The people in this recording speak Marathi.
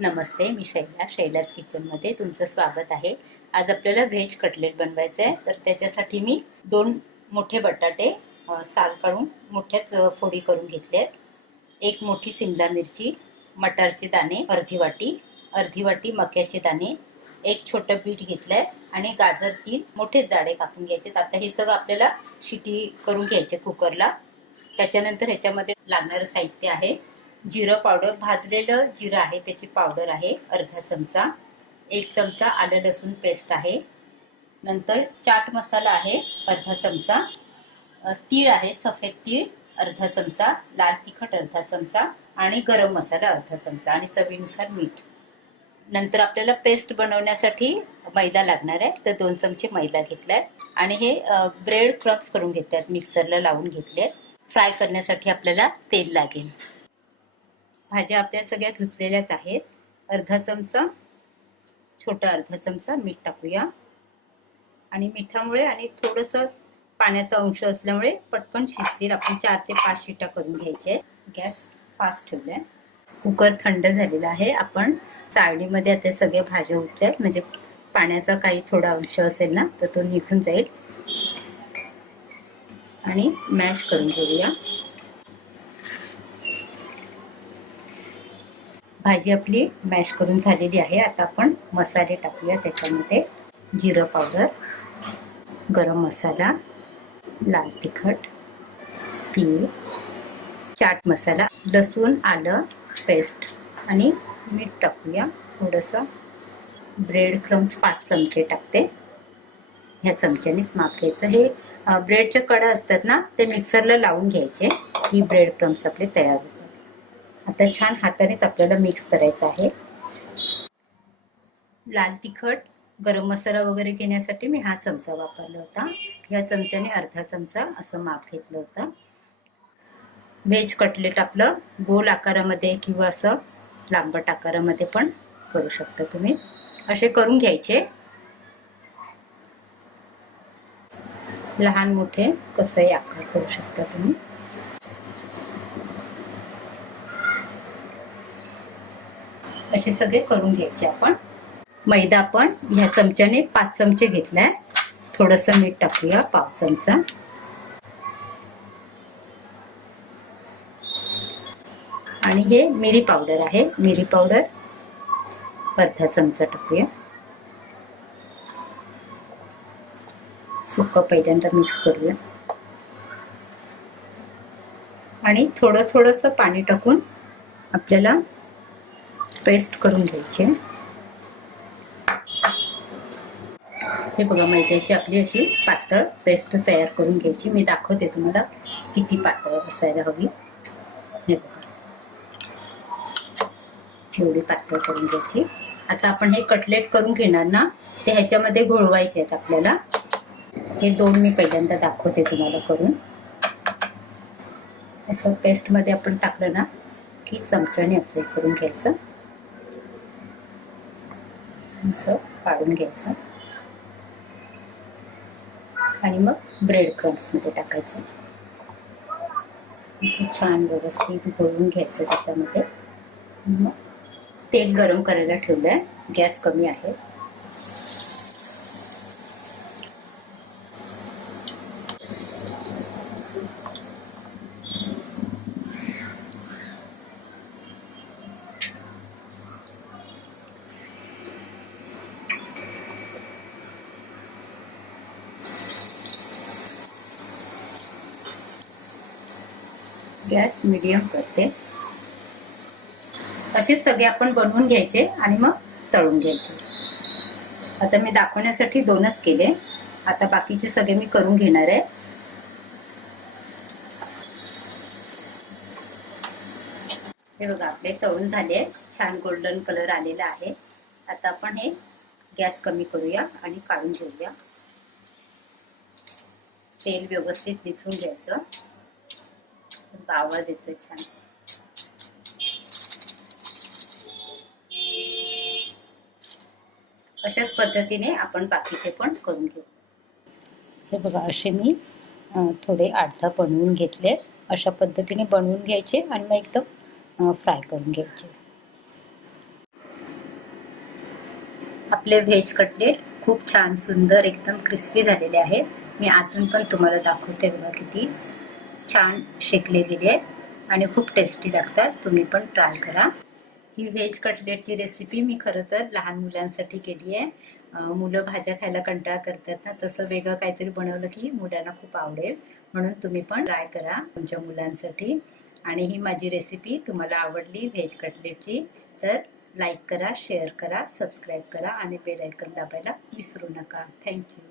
नमस्ते, मी शैलाच किचनमध्ये तुमचं स्वागत आहे. आज आपल्याला व्हेज कटलेट बनवायचं आहे. तर त्याच्यासाठी मी 2 मोठे बटाटे साल काढून मोठ्याच फोडी करून घेतले आहेत. 1 मोठी सिमला मिरची, मटारचे दाणे अर्धी वाटी मक्याचे दाणे, 1 छोटं बीट घेतलं आहे आणि गाजर 3 मोठे जाडे कापून घ्यायचे. आता हे सगळं आपल्याला शिटी करून घ्यायचे कुकरला. त्याच्यानंतर ह्याच्यामध्ये लागणारं साहित्य आहे जिरं पावडर, भाजलेलं जिरं आहे त्याची पावडर आहे अर्धा चमचा, 1 चमचा आलं लसूण पेस्ट आहे, नंतर चाट मसाला आहे अर्धा चमचा, तीळ आहे सफेद तीळ अर्धा चमचा, लाल तिखट अर्धा चमचा आणि गरम मसाला अर्धा चमचा आणि चवीनुसार मीठ. नंतर आपल्याला पेस्ट बनवण्यासाठी मैदा लागणार आहे, तर 2 चमचे मैदा घेतलाय आणि हे ब्रेड क्रम्स करून घेतल्यात, मिक्सरला लावून घेतले. फ्राय करण्यासाठी आपल्याला तेल लागेल. भाज्या आपल्या सगळ्या धुतलेल्याच आहेत. अर्धा चमचा मीठ टाकूया आणि मिठामुळे आणि थोडंसं पाण्याचा अंश असल्यामुळे पटकन शिजतील. आपण 4 ते 5 शिट्या करून घ्यायचे. गॅस फास्ट ठेवलाय. कुकर थंड झालेला आहे. आपण चाळणीमध्ये आता सगळ्या भाज्या उठल्यात, म्हणजे पाण्याचा काही थोडा अंश असेल ना तर तो निघून जाईल आणि मॅश करून घेऊया. भाजी आपली मॅश करून झालेली आहे. आता आपण मसाले टाकूया. त्याच्यामध्ये जिरं पावडर, गरम मसाला, लाल तिखट, तीळ, चाट मसाला, लसूण आलं पेस्ट आणि मीठ टाकूया. थोडंसं ब्रेड क्रम्स 5 चमचे टाकते. ह्या चमच्यानेच माप घ्यायचं. हे ब्रेडचे कडा असतात ना, ते मिक्सरला लावून घ्यायचे. ही ब्रेड क्रम्स आपले तयार होतात. आता छान हातानेच आपल्याला मिक्स करायचं आहे. लाल तिखट, गरम मसाला वगैरे घेण्यासाठी मी हा चमचा वापरला होता. या चमच्याने अर्धा चमचा असं माप घेतलं होतं. व्हेज कटलेट आपलं गोल आकारामध्ये किंवा असं लांबट आकारामध्ये पण करू शकता तुम्ही. असे करून घ्यायचे. लहान मोठे कसंही आकार करू शकता तुम्ही. असे सगळे करून घ्यायचे आपण. मैदा आपण ह्या चमच्याने 5 चमचे घेतलाय. थोडंसं मीठ टाकूया 1/2 चमचा आणि हे मिरी पावडर आहे. मिरी पावडर अर्धा चमचा टाकूया. सुक्क पहिल्यांदा मिक्स करूया आणि थोडंसं पाणी टाकून आपल्याला पेस्ट करून घ्यायची. हे बघा, मैद्याची आपली अशी पातळ पेस्ट तयार करून घ्यायची. मी दाखवते तुम्हाला किती पातळ असायला हवी. हे बघा, एवढी पातळ करून घ्यायची. आता आपण हे कटलेट करून घेणार ना, ते ह्याच्यामध्ये घोळवायचे आहेत आपल्याला. हे 2 मी पहिल्यांदा दाखवते तुम्हाला करून. असं पेस्टमध्ये आपण टाकलं ना की चमच्याने असं करून घ्यायचं, असं काढून घ्यायचं आणि मग ब्रेड क्रम्समध्ये टाकायचं. असं छान व्यवस्थित घोळवून घ्यायचं त्याच्यामध्ये. मग तेल गरम करायला ठेवलंय. गॅस कमी आहे. गॅस मीडियम करते. असे सगळे आपण बनवून घ्यायचे आणि मग तळून घ्यायचे. आता मी दाखवण्यासाठी 2च केले. आता बाकीचे सगळे मी करून घेणार आहे. हे बघा, आपले तळून झाले. छान गोल्डन कलर आलेला आहे. आता आपण हे गॅस कमी करूया आणि काढून घेऊया. तेल व्यवस्थित निथळून घ्यायचं. आवाज येतोय छान. अशाच पद्धतीने आपण बाकीचे पण करून घेऊ. हे बघा, असे मी थोडे 8-10 बनवून घेतले. अशा पद्धतीने बनवून घ्यायचे आणि मग एकदम फ्राय करून घ्यायचे. आपले व्हेज कटलेट खूप छान सुंदर एकदम क्रिस्पी झालेले आहेत. मी आतून पण तुम्हाला दाखवते बघा किती छान शेकले गेले आहेत आणि खूप टेस्टी लागतात. तुम्ही पण ट्राय करा. ही व्हेज कटलेटची रेसिपी मी खरं तर लहान मुलांसाठी केली आहे. मुलं भाज्या खायला कंटाळा करतात ना, तसं वेगळं काहीतरी बनवलं की मुलांना खूप आवडेल. म्हणून तुम्ही पण ट्राय करा तुमच्या मुलांसाठी. आणि ही माझी रेसिपी तुम्हाला आवडली व्हेज कटलेटची तर लाईक करा, शेअर करा, सबस्क्राईब करा आणि बेल आयकॉन दाबायला विसरू नका. थँक्यू.